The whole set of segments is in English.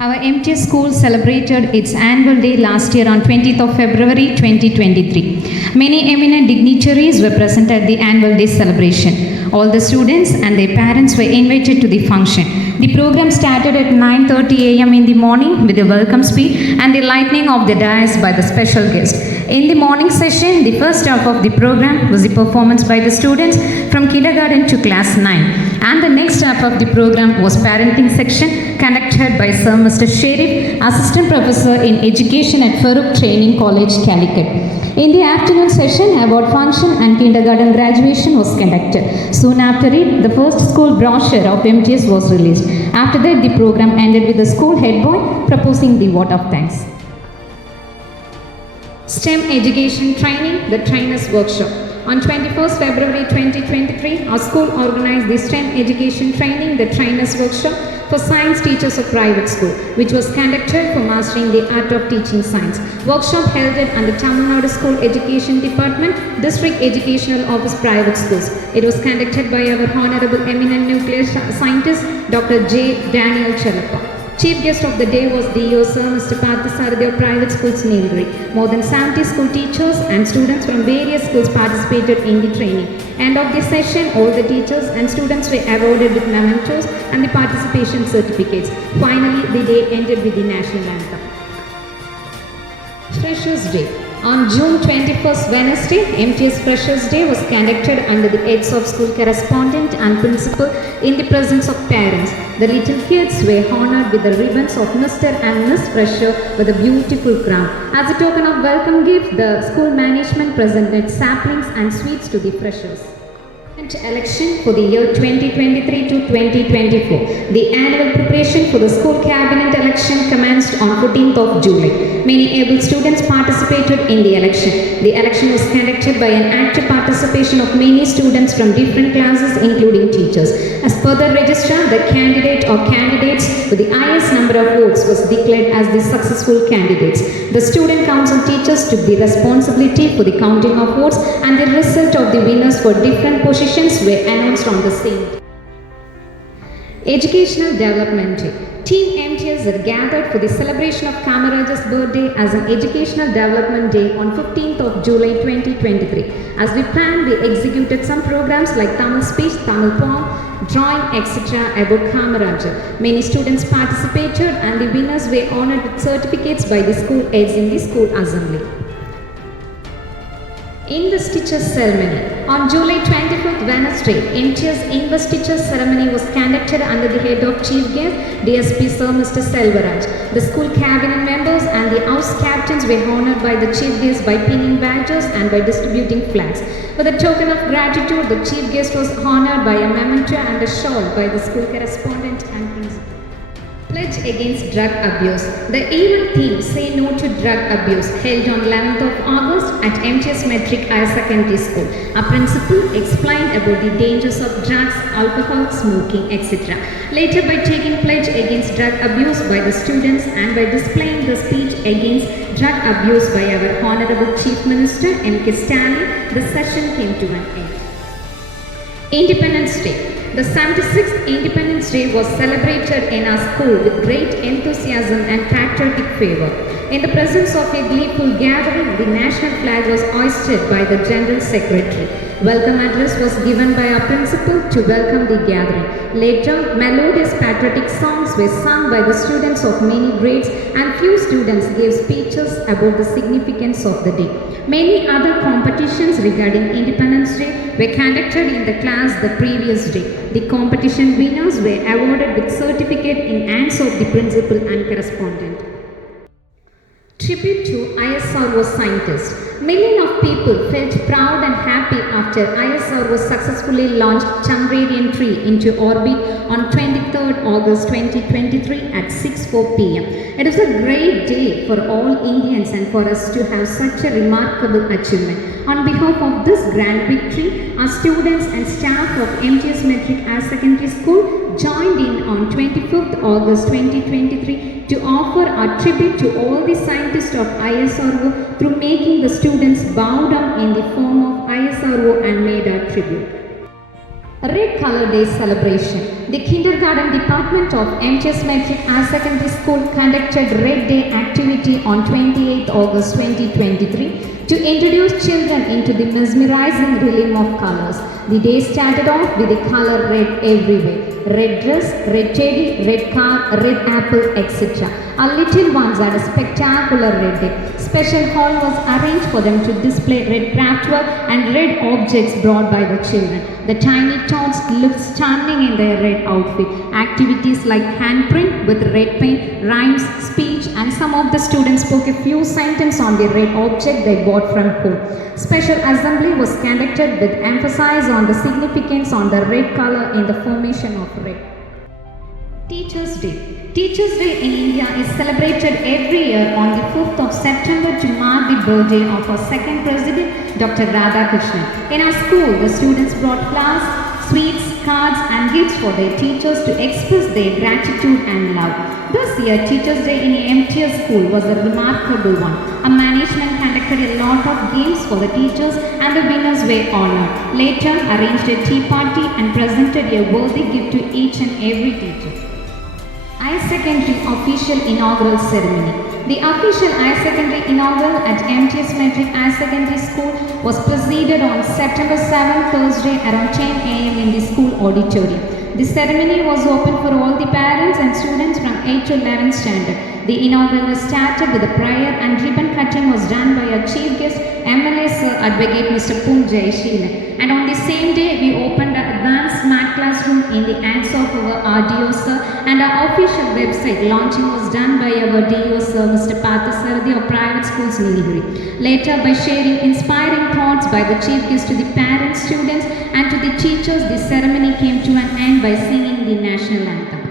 Our MTS school celebrated its annual day last year on 20th of February 2023. Many eminent dignitaries were present at the annual day celebration. All the students and their parents were invited to the function. The program started at 9:30 a.m. in the morning with a welcome speech and the lighting of the dais by the special guest. In the morning session, the first half of the program was the performance by the students from kindergarten to class 9. And the next half of the program was parenting section conducted by Sir Mr. Sherif, Assistant Professor in Education at Farouk Training College, Calicut. In the afternoon session, award function and kindergarten graduation was conducted. Soon after it, the first school brochure of MTS was released. After that, the program ended with the school head boy proposing the vote of thanks. STEM Education Training, the Trainers Workshop. On 21st February 2023, our school organized the STEM Education Training, the Trainers Workshop for science teachers of private school, which was conducted for mastering the art of teaching science. Workshop held it under Tamil Nadu School Education Department, District Educational Office Private Schools. It was conducted by our Honorable Eminent Nuclear Scientist, Dr. J. Daniel Chalappa. Chief guest of the day was DO Sir Mr. Parthasarathi of Private Schools, Nilgiri. More than 70 school teachers and students from various schools participated in the training. End of the session, all the teachers and students were awarded with mementos and the participation certificates. Finally, the day ended with the national anthem. Freshers Day. On June 21st, Wednesday, MTS Freshers Day was conducted under the aids of school correspondent and principal in the presence of parents. The little kids were honored with the ribbons of Mr. and Miss Fresher with a beautiful crown. As a token of welcome gift, the school management presented saplings and sweets to the freshers. Election for the year 2023 to 2024. The annual preparation for the school cabinet election commenced on 14th of July. Many able students participated in the election. The election was conducted by an active participation of many students from different classes including teachers. As per the registrar, the candidate or candidates with the highest number of votes was declared as the successful candidates. The student council teachers took the responsibility for the counting of votes and the result of the winners for different positions were announced on the same. Educational Development Day. Team MTS are gathered for the celebration of Kamaraj's birthday as an Educational Development Day on 15th of July 2023. As we planned, we executed some programs like Tamil speech, Tamil poem, drawing, etc. about Kamaraja. Many students participated and the winners were honored with certificates by the school heads in the school assembly. Investiture Ceremony. On July 25th, Wednesday, MTS Investiture Ceremony was conducted under the head of Chief Guest, DSP Sir Mr. Selvaraj. The school cabinet members and the house captains were honored by the Chief Guest by pinning badges and by distributing flags. For the token of gratitude, the Chief Guest was honored by a memento and a shawl by the school correspondent and principal. Pledge Against Drug Abuse. The event theme Say No to Drug Abuse held on 11th of August at MTS Metric Higher Secondary School. Our principal explained about the dangers of drugs, alcohol, smoking, etc. Later, by taking pledge against drug abuse by the students and by displaying the speech against drug abuse by our Honorable Chief Minister M.K. Stalin, the session came to an end. Independence Day. The 76th Independence Day was celebrated in our school with great enthusiasm and patriotic fervor. In the presence of a gleeful gathering, the national flag was hoisted by the General Secretary. Welcome address was given by our principal to welcome the gathering. Later, melodious patriotic songs were sung by the students of many grades and few students gave speeches about the significance of the day. Many other competitions regarding Independence Day were conducted in the class the previous day. The competition winners were awarded with certificate in hands of the principal and correspondent. Tribute to ISRO scientists. Millions of people felt proud and happy after ISRO successfully launched Chandrayaan-3 into orbit on 23rd August 2023 at 6:04 p.m. It was a great day for all Indians and for us to have such a remarkable achievement. On behalf of this grand victory, our students and staff of MTS Metric Higher Secondary School joined in on 25th August 2023 to offer our tribute to all the scientists of ISRO through making the students bow down in the form of ISRO and made our tribute. Red Color Day celebration. The kindergarten department of Mhss Metric Higher Secondary School conducted Red Day activity on 28 August 2023 to introduce children into the mesmerizing realm of colors. The day started off with the color red everywhere. Red dress, red teddy, red car, red apple, etc. Our little ones had a spectacular red day. Special hall was arranged for them to display red craftwork and red objects brought by the children. The tiny tots looked stunning in their red outfit. Activities like handprint with red paint, rhymes, speech, and some of the students spoke a few sentences on the red object they bought from home. Special assembly was conducted with emphasis on the significance on the red color in the formation of red. Teachers' Day. Teachers' Day in India is celebrated every year on the 5th of September to mark the birthday of our second president, Dr. Radhakrishnan. In our school, the students brought flowers, sweets, cards and gifts for their teachers to express their gratitude and love. This year, Teachers' Day in MTS school was a remarkable one. Our management conducted a lot of games for the teachers and the winners were honored. Later, arranged a tea party and presented a worthy gift to each and every teacher. Higher Secondary Official Inaugural Ceremony. The official Higher Secondary Inaugural at Mhss Metric Higher Secondary School was proceeded on September 7, Thursday around 10 am in the school auditorium. The ceremony was open for all the parents and students from 8 to 11 standard. The inaugural was started with a prayer and ribbon cutting was done by our chief guest, MLA Sir Advocate Mr. Pum Jayasheelan. And on the same day, we opened an advanced math classroom in the hands of our RDO Sir, and our official website launching was done by our DO Sir Mr. Pathasarathi of Private Schools Nilgiri. Later, by sharing inspiring thoughts by the chief guest to the parents, students and to the teachers, the ceremony came to an end by singing the national anthem.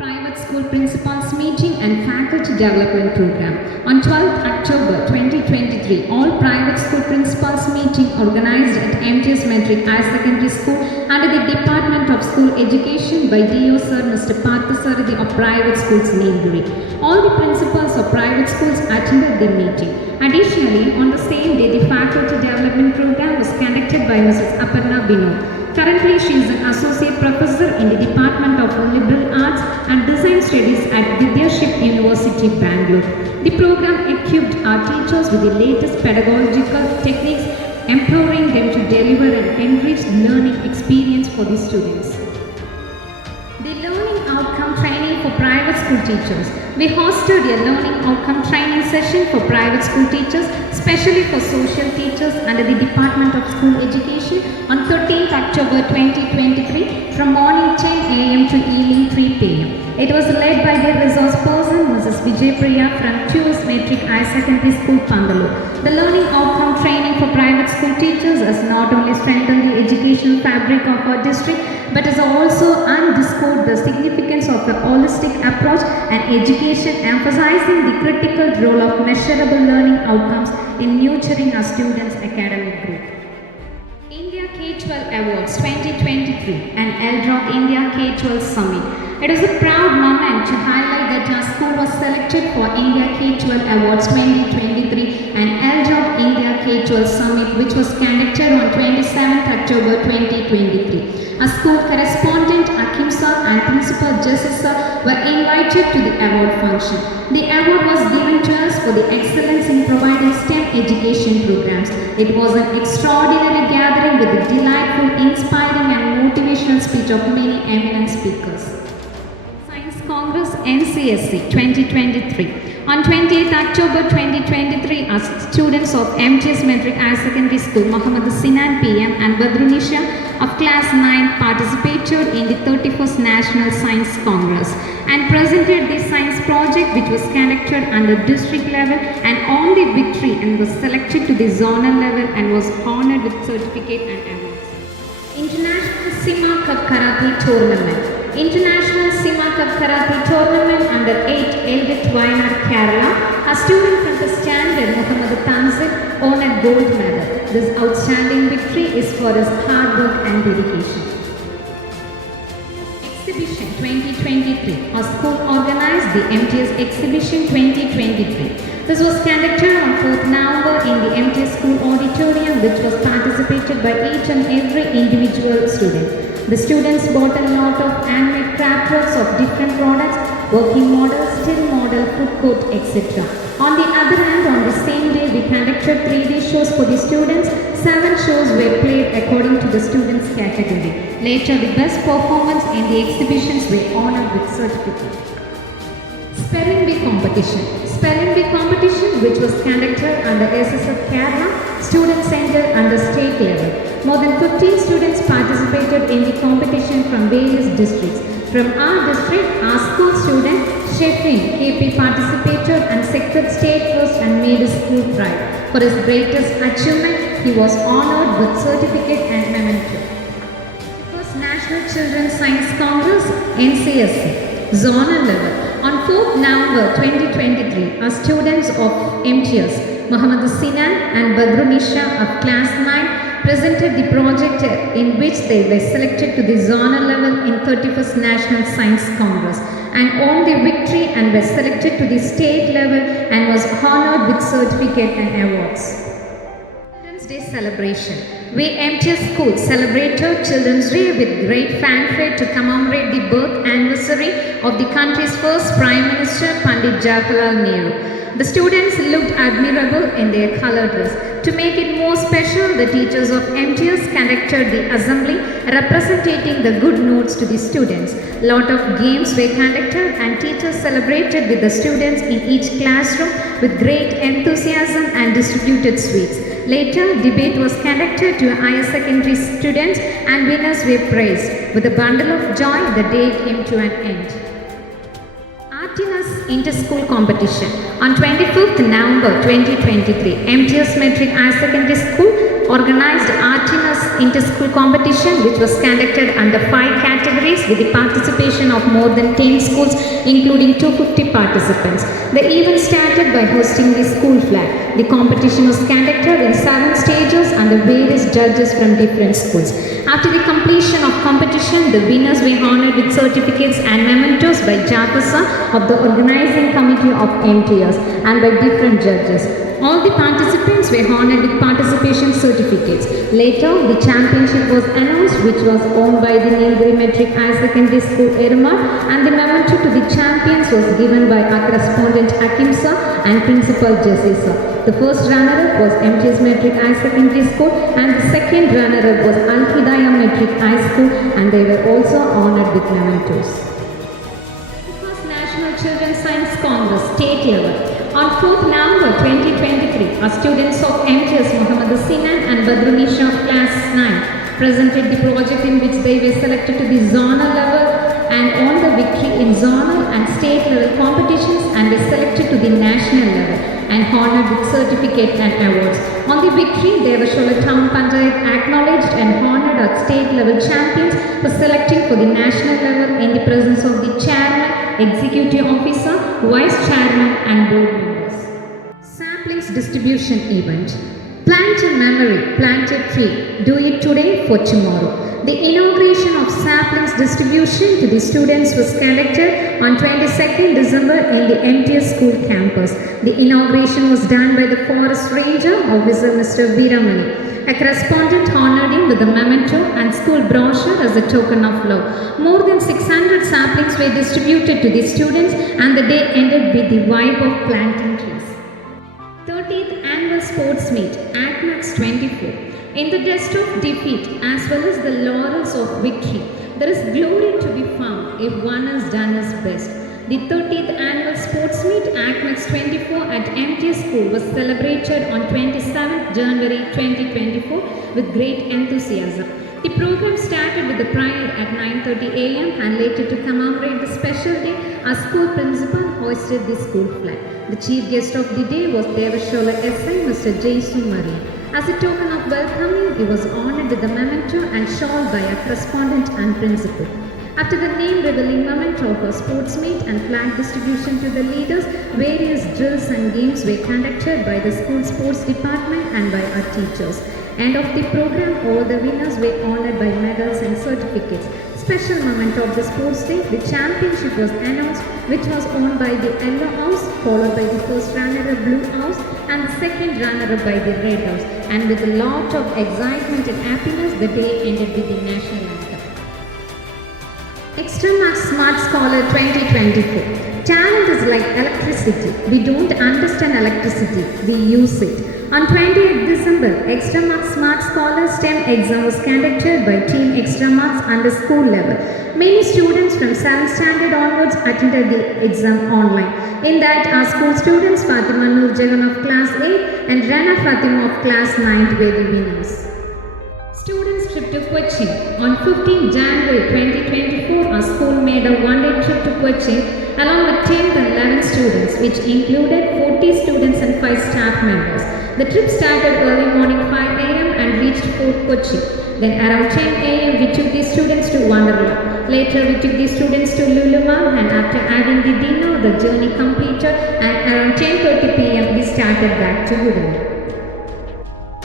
Private School Principals Meeting and Faculty Development Program. On 12th October 2023, all private school principals meeting organized at Mhss Metric Higher Secondary School under the Department of School Education by DO Sir Mr. Pathasarathi of Private Schools Nilgiri. All the principals of private schools attended the meeting. Additionally, on the same day, the Faculty Development Program was conducted by Mrs. Aparna Binod. Currently, she is an associate professor in the Department of Liberal Arts and Design Studies at Vidyaship University, Bangalore. The program equipped our teachers with the latest pedagogical techniques, empowering them to deliver an enriched learning experience for the students. The Learning Outcome Training for Private School Teachers. We hosted a Learning Outcome Training session for private school teachers, especially for social teachers under the Department of School Education on 13th October 2023 from morning 10 am to evening 3 pm. It was led by the resource person Mrs. Vijay Priya from Mhss Metric Higher Secondary School, Pandalur. The Learning Outcome Training for private school teachers has not only strengthened the educational fabric of our district, but has also underscored the significance of a holistic approach and education, emphasizing the critical role of measurable learning outcomes in nurturing our students' academic growth. India K-12 Awards 2023 and LDROC India K-12 Summit. It is a proud moment to highlight that our school was selected for India K-12 Awards 2023 and LDROC India K-12 Summit, which was conducted on 27th October 2023. A school correspondent, Akim Sir and Principal Justice Sir were invited to the award function. The award was given to us for the excellence in providing STEM education programs. It was an extraordinary gathering with a delightful, inspiring and motivational speech of many eminent speakers. Science Congress NCSC 2023. On 28th October 2023, our students of Mhss Metric Higher Secondary School, Muhammad Sinan PM and Badrunisha of Class 9 participated in the 31st National Science Congress and presented the science project which was conducted under district level and on the victory and was selected to the zonal level and was honored with certificate and awards. International Sima Cup Karate Tournament. International Sima Cup Karate Tournament under 8 held at Wayanad, Kerala. A student from the standard, Muhammad Tanzil, won a gold medal. This outstanding victory is for his hard work and dedication. Exhibition 2023. Our school organized the MTS Exhibition 2023. This was conducted on 4th November in the MTS School Auditorium, which was participated by each and every individual student. The students bought a lot of handmade craft works of different products, working model, still model, food court, etc. On the other hand, on the same day, we conducted 3D shows for the students. 7 shows were played according to the students' category. Later, the best performance in the exhibitions were honored with certificate. Spelling Bee competition. Spelling Bee competition, which was conducted under SSF Kerala Student Center under state level. More than 15 students participated in the competition from various districts. From our district, our school student Shefin KP participated and secured state first and made his school pride. For his greatest achievement, he was honored with certificate and memento. First National Children's Science Congress, NCSC, zonal level. On 4th November 2023, our students of MTS, Muhammad Sinan and Badrunisha of class 9 presented the project in which they were selected to the zonal level in 31st National Science Congress and won the victory and were selected to the state level and was honored with certificate and awards. Children's Day celebration. We MTS School celebrated Children's Day with great fanfare to commemorate the birth anniversary of the country's first Prime Minister, Pandit Jawaharlal Nehru. The students looked admirable in their color dress. To make it more special, the teachers of MTS conducted the assembly representing the good notes to the students. Lot of games were conducted and teachers celebrated with the students in each classroom with great enthusiasm and distributed sweets. Later, debate was conducted to higher secondary students and winners were praised. With a bundle of joy, the day came to an end. Artinus Inter-School Competition. On 25th November 2023, MTS Metric Higher Secondary School organized Artinus Inter-School Competition, which was conducted under 5 categories with the participation of more than 10 schools, including 250 participants. The event started by hosting the school flag. The competition was conducted in 7 stages under various judges from different schools. After the completion of competition, the winners were honored with certificates and mementos by Japasa of the organizing committee of MTS and by different judges. All the participants were honored with participation certificates. Later, the championship was announced, which was owned by the Inaugural Metric Higher Secondary School, Irma, and the memento to the champions was given by our correspondent Hakim Sir and Principal Jesse Sir. The first runner-up was MTS Metric High Secondary School and the second runner-up was Al Hidayah Metric High School, and they were also honored with mementos. First National Children's Science Congress, state level. On 4th November 2023, our students of MTS Muhammad Sinan and Badrunisha of class 9 presented the project in which they were selected to the zonal level and won the victory in zonal and state level competitions and were selected to the national level and honored with certificate and awards. On the victory, Devashola Town Panchayat acknowledged and honored our state level champions for selecting for the national level in the presence of the chairman, executive officer, vice chairman and board members. Saplings distribution event. Plant a memory, plant a tree. Do it today for tomorrow. The inauguration of saplings distribution to the students was conducted on 22nd December in the MTS school campus. The inauguration was done by the Forest Ranger Officer Mr. Veeramani. A correspondent honored him with a memento and school brochure as a token of love. More than 600 saplings were distributed to the students and the day ended with the vibe of planting trees. 30th Annual Sports Meet, ACMAX 24. In the dust of defeat as well as the laurels of victory, there is glory to be found if one has done his best. The 30th Annual Sports Meet, ACMAX 24 at MTS School was celebrated on 27th January 2024 with great enthusiasm. The program started with the prayer at 9:30 a.m. and later to commemorate the special day, our school principal hoisted the school flag. The chief guest of the day was Devashola SI Mr. Jaisu Marie. As a token of welcoming, he was honored with the memento and shawl by our correspondent and principal. After the name revealing memento of our sports meet and flag distribution to the leaders, various drills and games were conducted by the school sports department and by our teachers. End of the program, all the winners were honored by medals and certificates. special moment of the sports day, the championship was announced, which was won by the Yellow House, followed by the first runner-up Blue House, and the second runner-up by the Red House. And with a lot of excitement and happiness, the day ended with the national anthem. Extra Marks Smart Scholar 2024. Talent is like electricity. We don't understand electricity, we use it. On 28th December, Extra Marks Smart Scholar STEM exam was conducted by Team Extra Marks under school level. Many students from 7th standard onwards attended the exam online. In that, our school students Fatima Noor Jagan of class 8 and Rana Fatima of class 9 were the winners. Students trip to Cochin. On 15 January 2024, our school made a one-day trip to Cochin along with 10th and 11th students, which included 40 students and 5 staff members. The trip started early morning 5 a.m. and reached Fort Cochin. Then around 10 a.m. we took the students to Wonderland. Later we took the students to Luluma, and after having the dinner, the journey completed, and around 10:30 p.m. we started back to Woodland.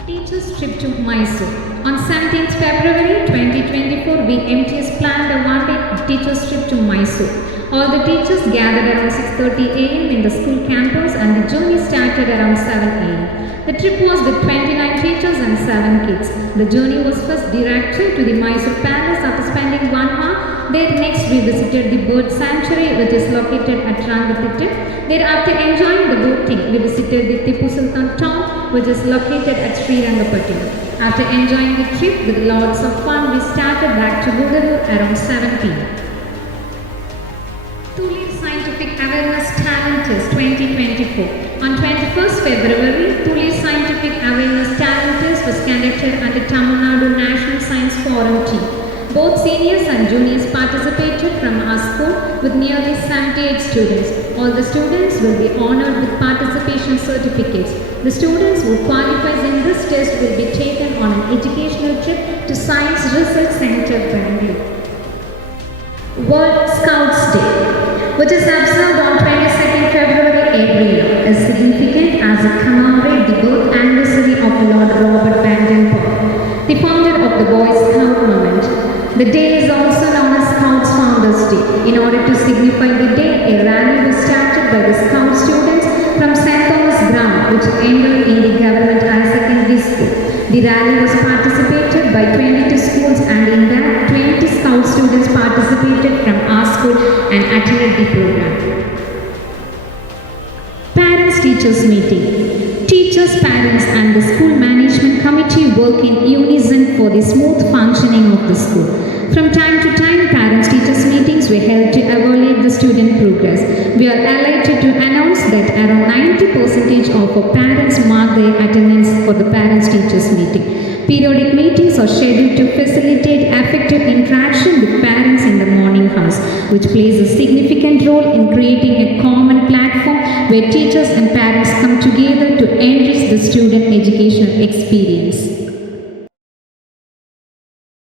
Teachers trip to Mysore. On 17th February 2024, we MTS planned a one-day teachers trip to Mysore. All the teachers gathered around 6:30 a.m. in the school campus, and the journey started around 7 a.m. The trip was with 29 teachers and 7 kids. The journey was first directed to the Mysore Palace after spending 1 hour. There next we visited the bird sanctuary, which is located at Rangapattu. Thereafter, enjoying the boating, we visited the Tipu Sultan town, which is located at Srirangapattu. After enjoying the trip with lots of fun, we started back to Gudalur around 7 p.m. Tulip Scientific Awareness Talent Test 2024. On 21st February, Tulip Scientific Awareness Talent Test was conducted under Tamil Nadu National Science Forum team. Both seniors and juniors participated from our school with nearly 78 students. All the students will be honored with participation certificates. The students who qualify in this test will be taken on an educational trip to Science Research Center, Bangalore. World Scouts Day, which is observed on 22nd February every year, is significant as it commemorates the birth anniversary of Lord Robert Baden-Powell, the founder of the Boy Scout movement. The day is also known as Scouts Founders Day. In order to signify the day, a rally was started by the Scout students from St. Thomas Ground, which ended in the government higher secondary school. The rally was participated by 22 schools, and in that 20 Scout students participated from our school and attended the program. Parents-Teachers Meeting. Teachers, parents and the school management committee work in unison for the smooth functioning of the school. From time to time, parents-teachers meetings were held to evaluate the student progress. We are elated to announce that around 90% of our parents mark their attendance for the parents-teachers meeting. Periodic meetings are scheduled to facilitate effective interaction with parents in the morning hours, which plays a significant role in creating a common platform where teachers and parents come together to enrich the student educational experience.